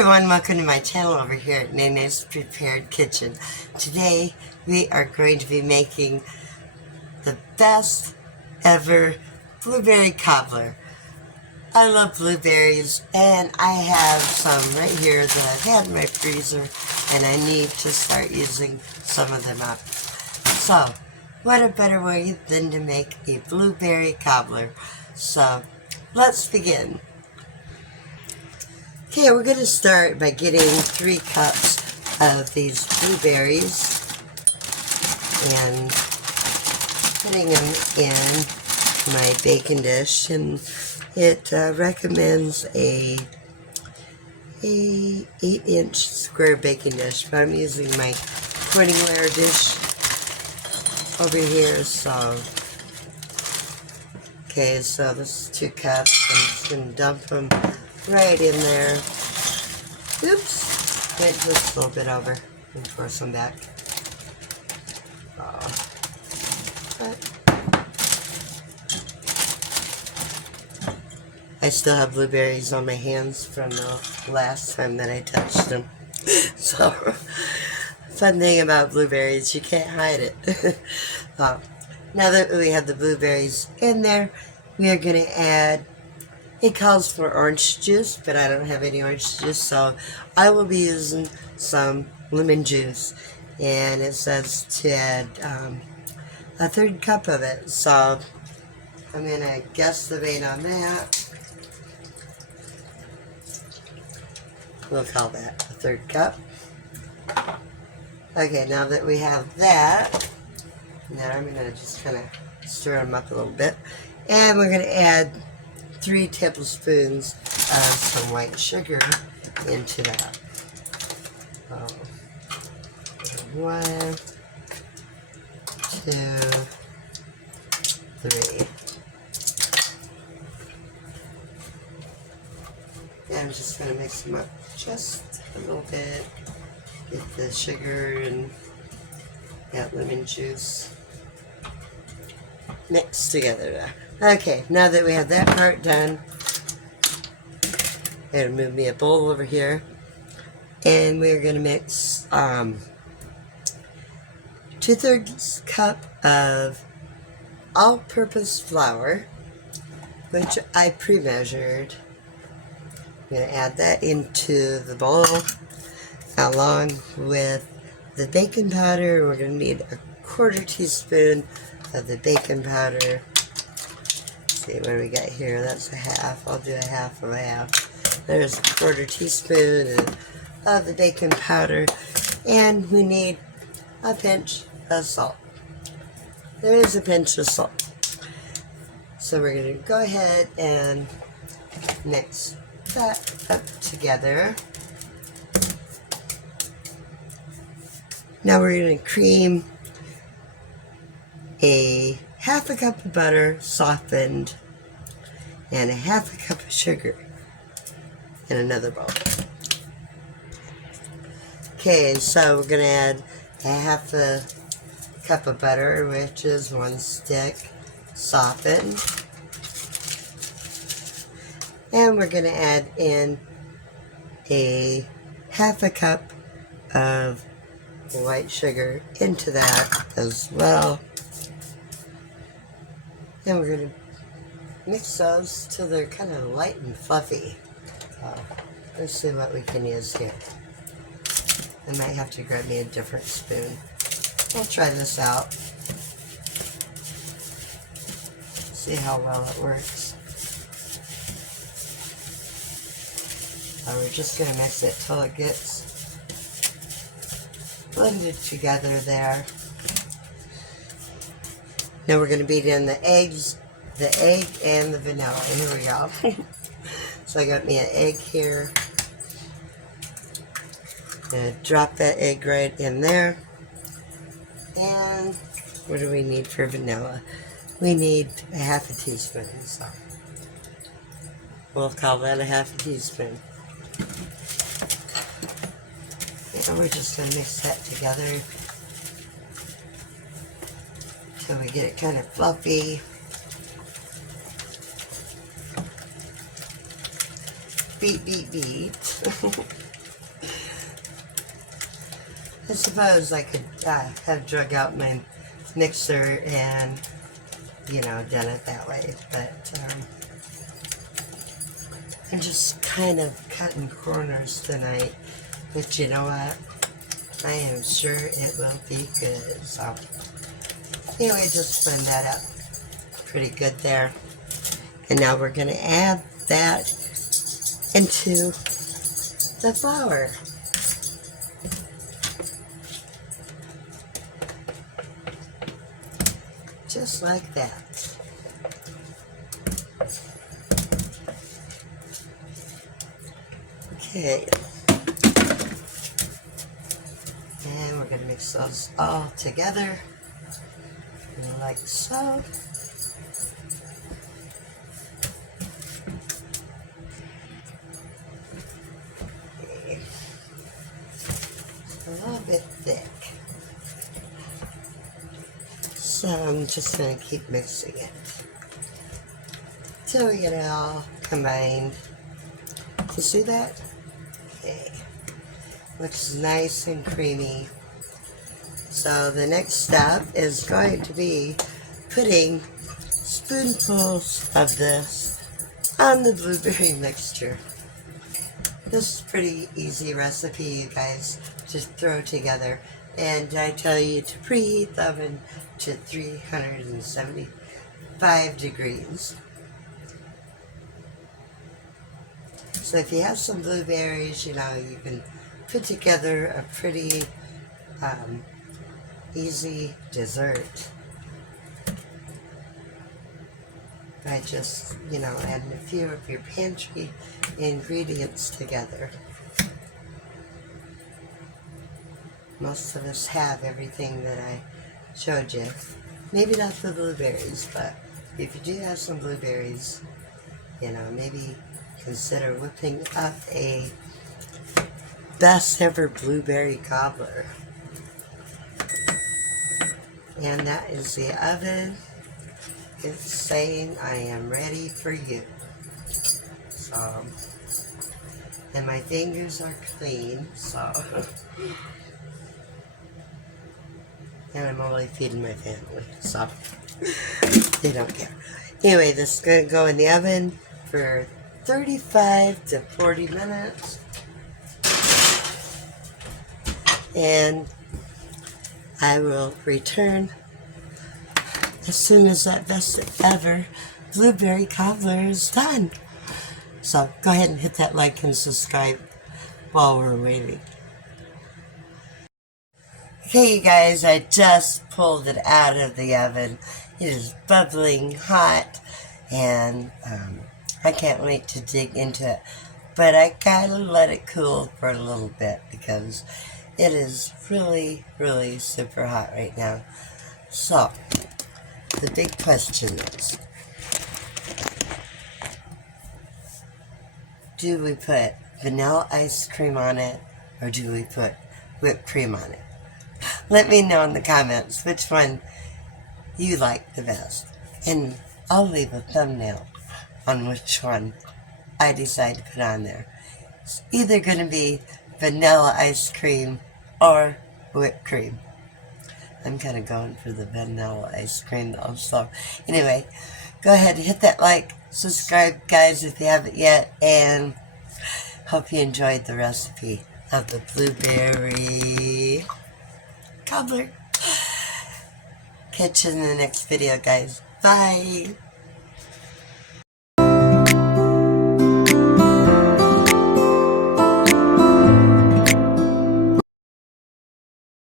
everyone, welcome to my channel over here at Nene's Prepared Kitchen. Today we are going to be making the best ever blueberry cobbler. I love blueberries and I have some right here that I've had in my freezer and I need to start using some of them up. So, what a better way than to make a blueberry cobbler. So, let's begin. Okay, we're going to start by getting 3 cups of these blueberries and putting them in my baking dish, and it recommends a 8-inch square baking dish, but I'm using my 20-layer dish over here. So okay, so this is 2 cups. I'm just going to dump them right in there. Oops, went just a little bit over and pour some back. I still have blueberries on my hands from the last time that I touched them. So, fun thing about blueberries, you can't hide it. Now that we have the blueberries in there, we are going to add, it calls for orange juice, but I don't have any orange juice, so I will be using some lemon juice. And it says to add a 1/3 cup of it, so I'm going to guesstimate on that. We'll call that a 1/3 cup. Okay, now that we have that, now I'm going to just kind of stir them up a little bit. And we're going to add 3 tablespoons of some white sugar into that. 1, 2, 3. And I'm just going to mix them up just a little bit. Get the sugar and that lemon juice mixed together. Okay, now that we have that part done, I'm going to move me a bowl over here, and we're going to mix 2/3 cup of all-purpose flour, which I pre-measured. I'm going to add that into the bowl, along with the baking powder. We're going to need a 1/4 teaspoon of the baking powder. See what we got here. That's a half. I'll do a half of a half. There's a 1/4 teaspoon of the baking powder, and we need a pinch of salt. There is a pinch of salt. So we're going to go ahead and mix that up together. Now we're going to cream a 1/2 cup of butter softened and a 1/2 cup of sugar in another bowl. Okay, so we're going to add a 1/2 cup of butter, which is 1 stick softened. And we're going to add in a 1/2 cup of white sugar into that as well. And we're going to mix those till they're kind of light and fluffy. Let's see what we can use here. I might have to grab me a different spoon. I'll try this out. See how well it works. We're just going to mix it till it gets blended together there. Now we're going to beat in the egg and the vanilla. Here we go. So I got me an egg here. Gonna drop that egg right in there. And what do we need for vanilla? We need a 1/2 teaspoon. So we'll call that a 1/2 teaspoon. And we're just going to mix that together till we get it kind of fluffy. Beat, beat, beat. I suppose I could have drug out my mixer and, you know, done it that way, but I'm just kind of cutting corners tonight, but you know what? I am sure it will be good. So anyway, just blend that up pretty good there. And now we're going to add that into the flour. Just like that. Okay. And we're going to mix those all together, like so. Okay. A little bit thick. So I'm just going to keep mixing it till we get it all combined. You see that? Okay. Looks nice and creamy. So the next step is going to be putting spoonfuls of this on the blueberry mixture. This is a pretty easy recipe, you guys, just throw together. And I tell you to preheat the oven to 375 degrees. So if you have some blueberries, you know, you can put together a pretty easy dessert by just, you know, adding a few of your pantry ingredients together. Most of us have everything that I showed you. Maybe not the blueberries, but if you do have some blueberries, you know, maybe consider whipping up a best ever blueberry cobbler. And that is the oven. It's saying I am ready for you. So, and my fingers are clean, so. And I'm only feeding my family, so they don't care. Anyway, this is going to go in the oven for 35 to 40 minutes. And I will return as soon as that best ever blueberry cobbler is done. So go ahead and hit that like and subscribe while we're waiting. Okay, you guys, I just pulled it out of the oven. It is bubbling hot, and I can't wait to dig into it. But I gotta let it cool for a little bit because it is really, really super hot right now. So, the big question is, do we put vanilla ice cream on it, or do we put whipped cream on it? Let me know in the comments which one you like the best. And I'll leave a thumbnail on which one I decide to put on there. It's either going to be vanilla ice cream or whipped cream. I'm kind of going for the vanilla ice cream though. So anyway, go ahead and hit that like, subscribe guys if you haven't yet, and hope you enjoyed the recipe of the blueberry cobbler. Catch you in the next video, guys. Bye.